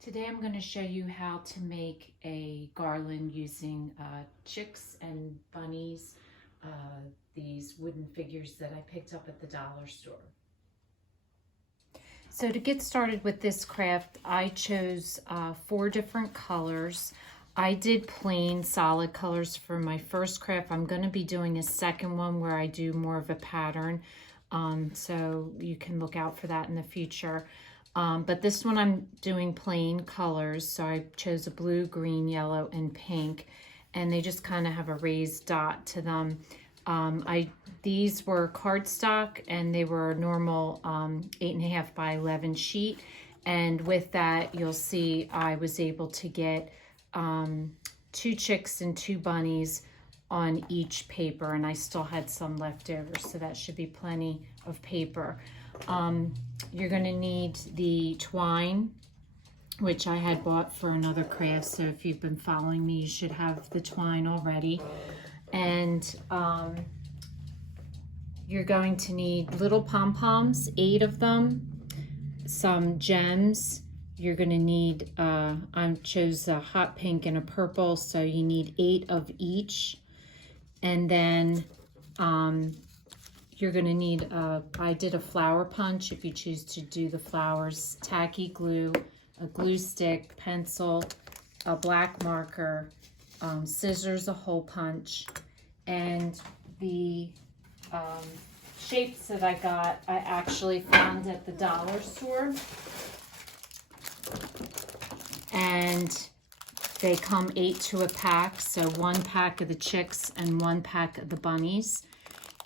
Today I'm going to show you how to make a garland using chicks and bunnies, these wooden figures that I picked up at the dollar store. So to get started with this craft, I chose 4 different colors. I did plain solid colors for my first craft. I'm going to be doing a second one where I do more of a pattern, so you can look out for that in the future. But this one I'm doing plain colors, so I chose a blue, green, yellow, and pink, and they just kind of have a raised dot to them. These were cardstock, and they were normal 8.5 by 11 sheet, and with that you'll see I was able to get 2 chicks and 2 bunnies on each paper, and I still had some left over, so that should be plenty of paper. You're going to need the twine, which I had bought for another craft, so if you've been following me, you should have the twine already. And you're going to need little pom-poms, 8 of them, some gems. You're going to need, I chose a hot pink and a purple, so you need 8 of each. And then you're going to need, I did a flower punch if you choose to do the flowers, tacky glue, a glue stick, pencil, a black marker, scissors, a hole punch, and the shapes that I got, I actually found at the dollar store. And they come 8 to a pack, so 1 pack of the chicks and 1 pack of the bunnies.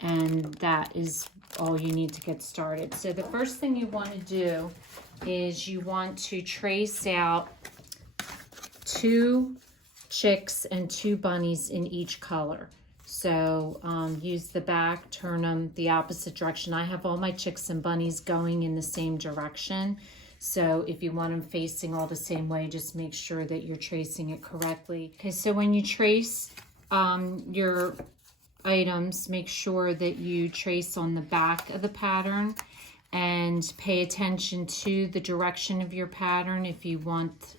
And that is all you need to get started. So the first thing you want to do is you want to trace out 2 chicks and 2 bunnies in each color. So use the back, turn them the opposite direction. I have all my chicks and bunnies going in the same direction. So if you want them facing all the same way, just make sure that you're tracing it correctly. Okay, so when you trace your items, make sure that you trace on the back of the pattern and pay attention to the direction of your pattern. If you want,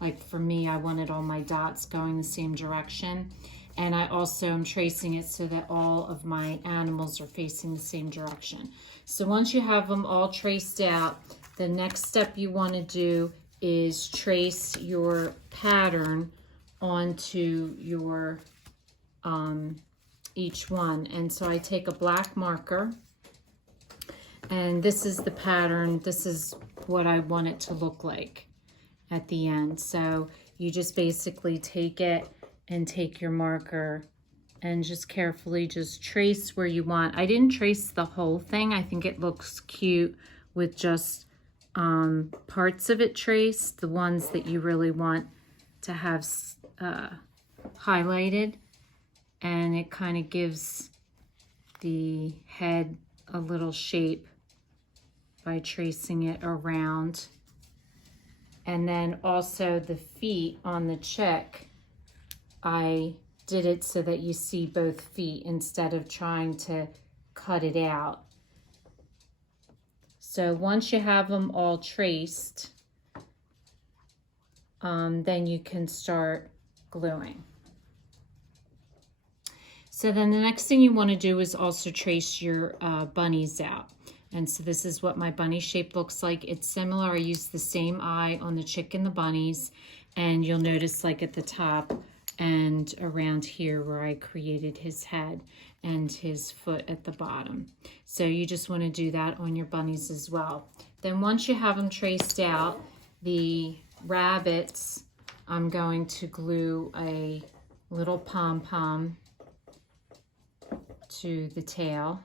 like for me, I wanted all my dots going the same direction. And I also am tracing it so that all of my animals are facing the same direction. So once you have them all traced out, the next step you want to do is trace your pattern onto your each one. And so I take a black marker, and this is the pattern. This is what I want it to look like at the end. So you just basically take it and take your marker and just carefully just trace where you want. I didn't trace the whole thing. I think it looks cute with just parts of it traced, the ones that you really want to have highlighted, and it kind of gives the head a little shape by tracing it around. And then also the feet on the chick, I did it so that you see both feet instead of trying to cut it out. So once you have them all traced, then you can start gluing. So then the next thing you want to do is also trace your bunnies out. And so this is what my bunny shape looks like. It's similar. I used the same eye on the chick and the bunnies, and you'll notice like at the top and around here where I created his head and his foot at the bottom. So you just want to do that on your bunnies as well. Then once you have them traced out, the rabbits, I'm going to glue a little pom-pom to the tail,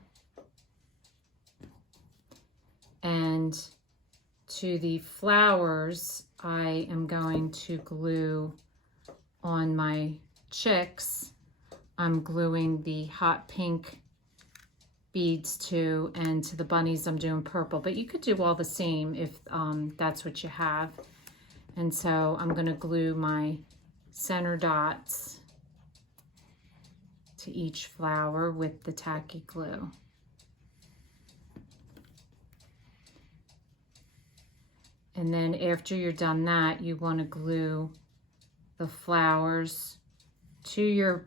and to the flowers I am going to glue on my chicks. I'm gluing the hot pink beads to, and to the bunnies I'm doing purple, but you could do all the same if that's what you have. And so I'm going to glue my center dots to each flower with the tacky glue. And then after you're done that, you want to glue the flowers to your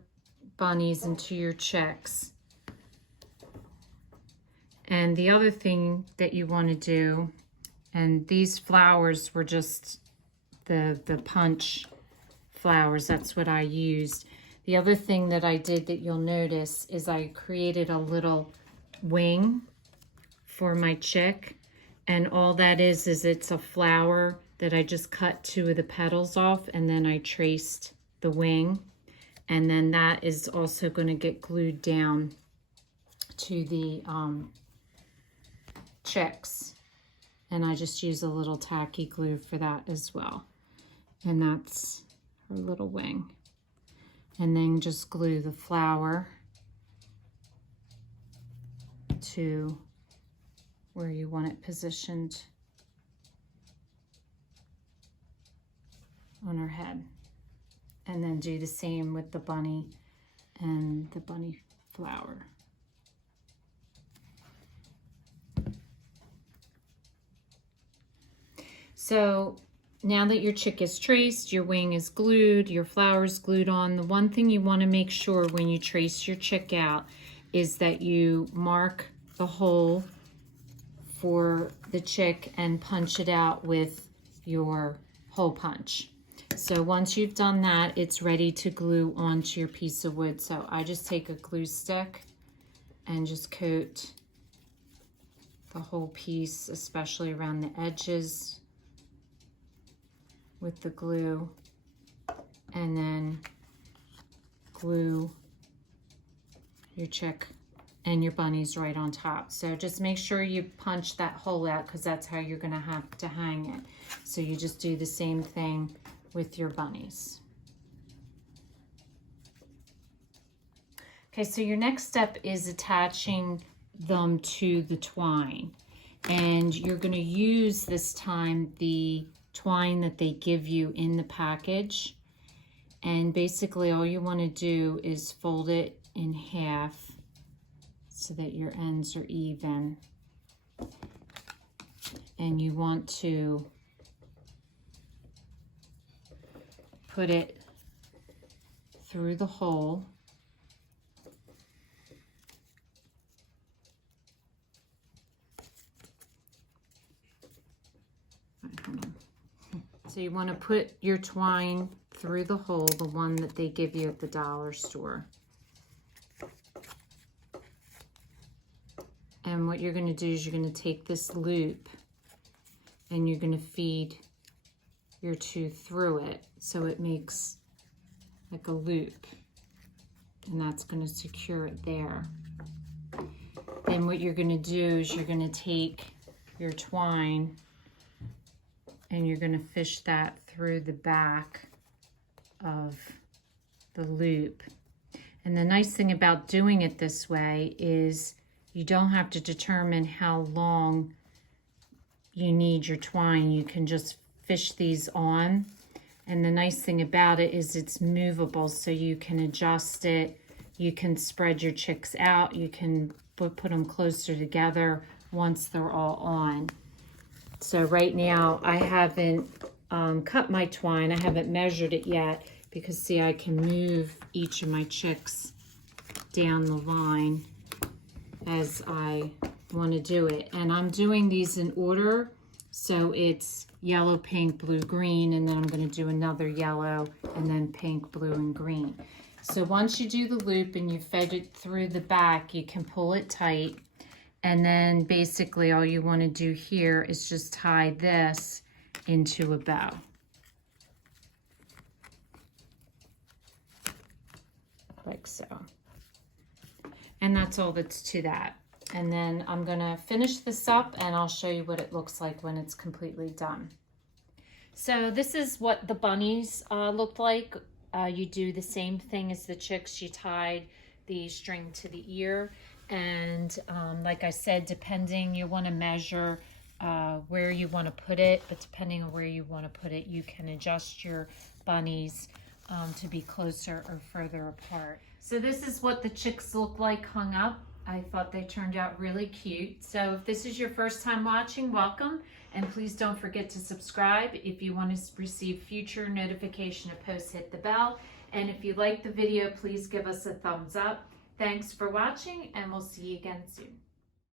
bunnies and to your chicks. And the other thing that you want to do, and these flowers were just the punch flowers, that's what I used. The other thing that I did that you'll notice is I created a little wing for my chick. And all that is it's a flower that I just cut 2 of the petals off, and then I traced the wing. And then that is also going to get glued down to the chicks. And I just use a little tacky glue for that as well. And that's her little wing. And then just glue the flower to where you want it positioned on her head. And then do the same with the bunny and the bunny flower. So now that your chick is traced, your wing is glued, your flower is glued on, the one thing you want to make sure when you trace your chick out is that you mark the hole for the chick and punch it out with your hole punch. So once you've done that, it's ready to glue onto your piece of wood. So I just take a glue stick and just coat the whole piece, especially around the edges, with the glue, and then glue your chick and your bunnies right on top. So just make sure you punch that hole out, because that's how you're going to have to hang it. So you just do the same thing with your bunnies. Okay, so your next step is attaching them to the twine. And you're going to use this time the twine that they give you in the package. And basically all you want to do is fold it in half so that your ends are even. And you want to put it through the hole. So you want to put your twine through the hole, the one that they give you at the dollar store. And what you're going to do is you're going to take this loop and you're going to feed your tooth through it so it makes like a loop, and that's going to secure it there. Then what you're going to do is you're going to take your twine and you're going to fish that through the back of the loop. And the nice thing about doing it this way is you don't have to determine how long you need your twine. You can just fish these on. And the nice thing about it is it's movable, so you can adjust it. You can spread your chicks out. You can put them closer together once they're all on. So right now I haven't cut my twine. I haven't measured it yet because see, I can move each of my chicks down the line as I want to do it. And I'm doing these in order. So it's yellow, pink, blue, green, and then I'm going to do another yellow and then pink, blue, and green. So once you do the loop and you fed it through the back, you can pull it tight. And then basically all you want to do here is just tie this into a bow. Like so. And that's all that's to that. And then I'm going to finish this up and I'll show you what it looks like when it's completely done. So this is what the bunnies looked like. You do the same thing as the chicks. You tied the string to the ear. And like I said, depending, you want to measure where you want to put it, but depending on where you want to put it, you can adjust your bunnies to be closer or further apart. So this is what the chicks look like hung up. I thought they turned out really cute. So if this is your first time watching, welcome. And please don't forget to subscribe. If you want to receive future notification of posts, hit the bell. And if you like the video, please give us a thumbs up. Thanks for watching, and we'll see you again soon.